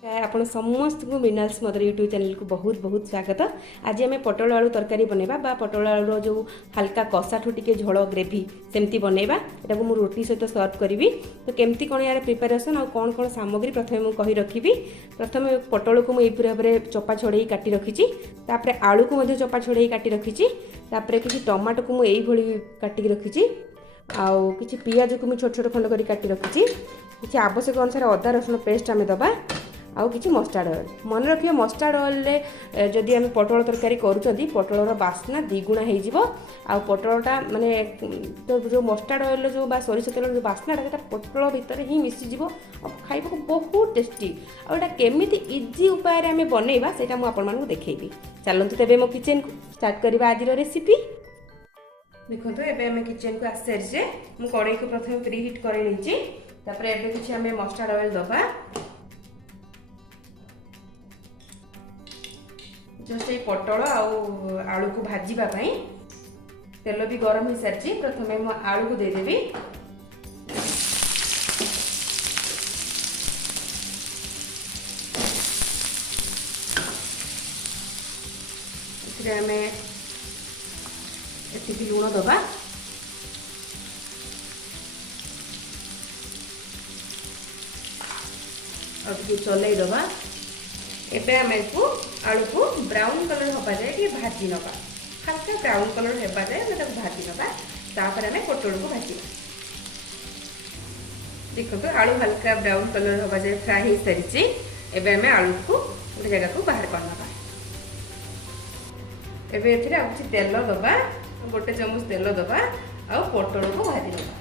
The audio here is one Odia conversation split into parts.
ଆପଣ ସମସ୍ତଙ୍କୁ ମିନାଲ୍ସ ମଦର ୟୁଟ୍ୟୁବ୍ ଚ୍ୟାନେଲକୁ ବହୁତ ବହୁତ ସ୍ୱାଗତ। ଆଜି ଆମେ ପୋଟଳ ଆଳୁ ତରକାରୀ ବନେଇବା ବା ପୋଟଳ ଆଳୁର ଯେଉଁ ହାଲକା କଷାଠୁ ଟିକେ ଝୋଳ ଗ୍ରେଭି ସେମିତି ବନେଇବା। ଏଟାକୁ ମୁଁ ରୁଟି ସହିତ ସର୍ଭ କରିବି। ତ କେମିତି କ'ଣ ୟାର ପ୍ରିପାରେସନ୍ ଆଉ କ'ଣ କ'ଣ ସାମଗ୍ରୀ ପ୍ରଥମେ ମୁଁ କହି ରଖିବି। ପ୍ରଥମେ ପୋଟଳକୁ ମୁଁ ଏହିପରି ଭାବରେ ଚୋପା ଛଡ଼େଇ କାଟି ରଖିଛି। ତାପରେ ଆଳୁକୁ ମଧ୍ୟ ଚୋପା ଛଡ଼େଇ କାଟି ରଖିଛି। ତାପରେ କିଛି ଟମାଟୋକୁ ମୁଁ ଏଇଭଳି କାଟିକି ରଖିଛି। ଆଉ କିଛି ପିଆଜକୁ ମୁଁ ଛୋଟ ଛୋଟ ଖଣ୍ଡ କରି କାଟି ରଖିଛି। କିଛି ଆବଶ୍ୟକ ଅନୁସାରେ ଅଦା ରସୁଣ ପେଷ୍ଟ ଆମେ ଦେବା। ଆଉ କିଛି ମଷ୍ଟାର୍ଡ ଅଏଲ୍ ମନେ ରଖିବେ, ମଷ୍ଟାର୍ଡ ଅଏଲ୍ରେ ଯଦି ଆମେ ପୋଟଳ ତରକାରୀ କରୁଛନ୍ତି ପୋଟଳର ବାସ୍ନା ଦ୍ୱିଗୁଣା ହେଇଯିବ। ଆଉ ପୋଟଳଟା ମାନେ ଯେଉଁ ମଷ୍ଟାର୍ଡ ଅଏଲ୍ର ଯେଉଁ ବା ସୋରିଷ ତେଲର ଯେଉଁ ବାସ୍ନାଟା ସେଟା ପୋଟଳ ଭିତରେ ହିଁ ମିଶିଯିବ ଆଉ ଖାଇବାକୁ ବହୁତ ଟେଷ୍ଟି। ଆଉ ଏଇଟା କେମିତି ଇଜି ଉପାୟରେ ଆମେ ବନେଇବା ସେଇଟା ମୁଁ ଆପଣମାନଙ୍କୁ ଦେଖେଇବି। ଚାଲନ୍ତୁ ତେବେ ମୋ କିଚେନ୍କୁ ଷ୍ଟାର୍ଟ କରିବା ଆଜିର ରେସିପି। ଦେଖନ୍ତୁ ଏବେ ଆମେ କିଚେନ୍କୁ ଆସିସାରିଛେ। ମୁଁ କଡ଼େଇକୁ ପ୍ରଥମେ ପ୍ରି ହିଟ୍ କରି ନେଇଛି। ତାପରେ ଏବେ କିଛି ଆମେ ମଷ୍ଟାର୍ଡ ଅଏଲ୍ ଦେବା। जस्ट ये पटल आलू को भाजवा तेल भी गरम हो सारी। प्रथम मु आलू को देदेवी। आम एति लुण दबा और चल दबा। एबे आम आलू को ब्राउन कलर हवा जाए कि भाजी नवा। हल्का ब्राउन कलर हवा जाए भाजी नवा। तापर आम पोटल को भाजी। देखो आलू हल्का ब्राउन कलर हवा जाए फ्राए हो सारी। एबे आम आलू को गोटे जगह को बाहर कर नवा। एबे एथिरे आ किछि तेल दबा। गोटे चम्मच तेल दबा आ पोटल को भाजी नवा।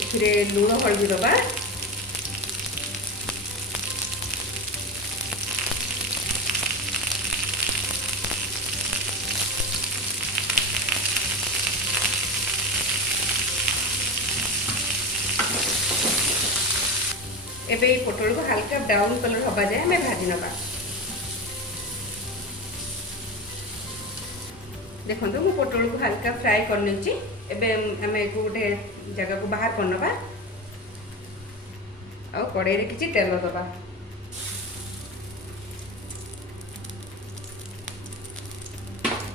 एथिरे लूण हल्दी दबा। एबे पोटल को हल्का ब्राउन कलर हवा जाए हमें भाजी नवा। देखो मु पोटल को हल्का फ्राए कर लेछि। एबे हमें को गोटे जगह को बाहर कर नवा। आ कड़ाई रे किछि तेल दबा।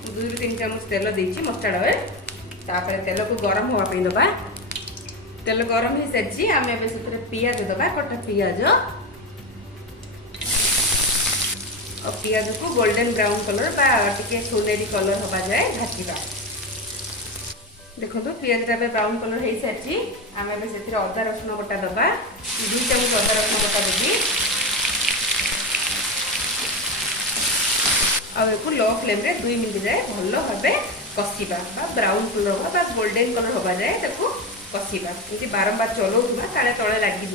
दुई रु 3 चम्मच तेल देछि मस्टर्ड ऑयल। तापर तेल को गरम होवा पे दबा। तेल गरम हो सारी। आम ए पियाज दबा कटा पियाज और पियाज को गोल्डन ब्राउन कलर बा टिके सोनेरी कलर हवा जाए भाजवा। देखो पियाज ब्राउन कलर हो सारी। आम ए अदा रसुण बटा दबा। 2 चम्मच अदा रसुण बटा देवी। आपको लो फ्लेम रे 2 मिनट जाए भल भाव कषा ब्राउन कलर हवा गोल्डन कलर हवा जाए कषा। ये बारंबार चलाऊा काले तले लगे।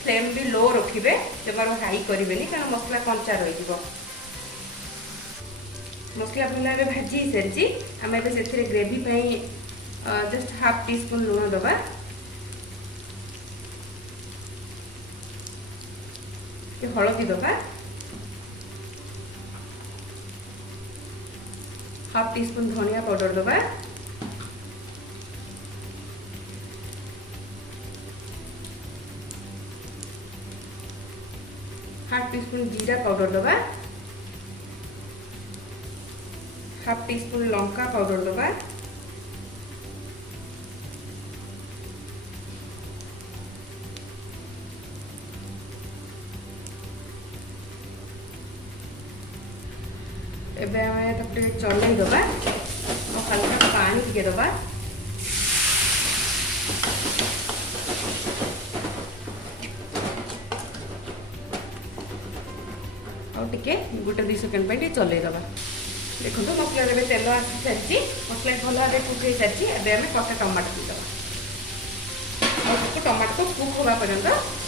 फ्लेम भी लो रखिए, जमार हाई करेंगे कारण मसला कंचा रही। मसला भला भाजी सारी। आम ए gravy just half teaspoon लुण दबा। हलदी दबा। हाफ टी स्पून धनिया पाउडर दबा। हाफ टी स्पून जीरा पाउडर दबा। हाफ टी स्पून लंका पाउडर दबा। एबे हमें तब चल दबा और हल्का पानी टिके दबा। टिके गोटे 2 सेकेंड चल दबा। देखो मसला तेल आसी सारी। मसला भल भाव कुक हो सारी। एबे हमें कटा टमाटो दबा और टमाटो को कुक होगा पर्यंत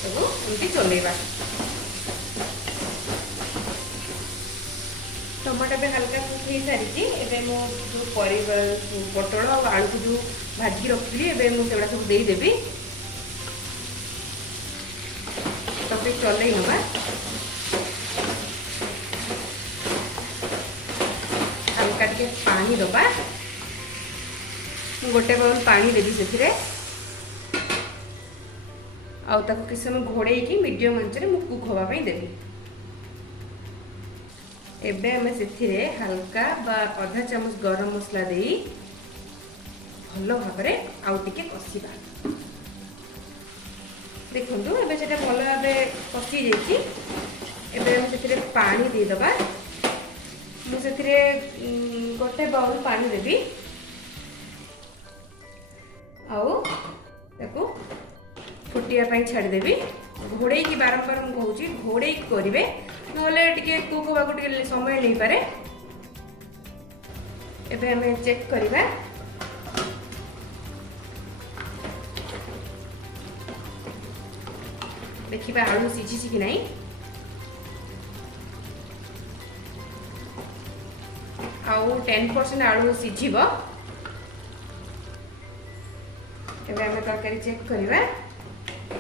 एमती चलेबा। टमाटो भी हल्का कुक हो सारी। एबे मो जो पटल और आलू को जो भाजी रखी एबे मुझे सब देदेवी। तब चल नवा। हल्का टे पानी दबा। गोटे बाउल पानी देवी से ଆଉ ତାକୁ କିଛି ସମୟ ଘୋଡ଼େଇକି ମିଡ଼ିୟମ୍ ଆଞ୍ଚରେ ମୁଁ କୁକ୍ ହେବା ପାଇଁ ଦେବି। ଏବେ ଆମେ ସେଥିରେ ହାଲକା ବା ଅଧା ଚାମଚ ଗରମ ମସଲା ଦେଇ ଭଲ ଭାବରେ ଆଉ ଟିକେ କଷିବା। ଦେଖନ୍ତୁ ଏବେ ସେଟା ଭଲ ଭାବେ କଷି ଯାଇଛି। ଏବେ ଆମେ ସେଥିରେ ପାଣି ଦେଇଦେବା। ମୁଁ ସେଥିରେ ଗୋଟେ ବାଉଲ ପାଣି ଦେବି ଆଉ ତାକୁ ଫୁଟିବା ପାଇଁ ଛାଡ଼ିଦେବି। ଘୋଡ଼େଇକି ବାରମ୍ବାର ମୁଁ କହୁଛି ଘୋଡ଼େଇକି କରିବେ, ନହେଲେ ଟିକେ କୁକ୍ ହେବାକୁ ଟିକେ ସମୟ ନେଇପାରେ। ଏବେ ଆମେ ଚେକ୍ କରିବା। ଦେଖିବା ଆଳୁ ସିଝିଛି କି ନାହିଁ। ଆଉ 10% ଆଳୁ ସିଝିବ। ଏବେ ଆମେ ତରକାରୀ ଚେକ୍ କରିବା।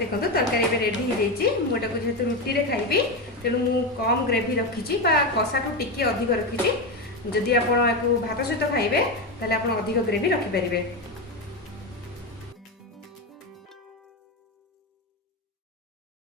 ଦେଖନ୍ତୁ ତରକାରୀ ଏବେ ରେଡ଼ି ହେଇଯାଇଛି। ମୁଁ ଏଟାକୁ ଯେହେତୁ ରୁଟିରେ ଖାଇବି ତେଣୁ ମୁଁ କମ୍ ଗ୍ରେଭି ରଖିଛି ବା କଷାଠୁ ଟିକେ ଅଧିକ ରଖିଛି। ଯଦି ଆପଣ ୟାକୁ ଭାତ ସହିତ ଖାଇବେ ତାହେଲେ ଆପଣ ଅଧିକ ଗ୍ରେଭି ରଖିପାରିବେ।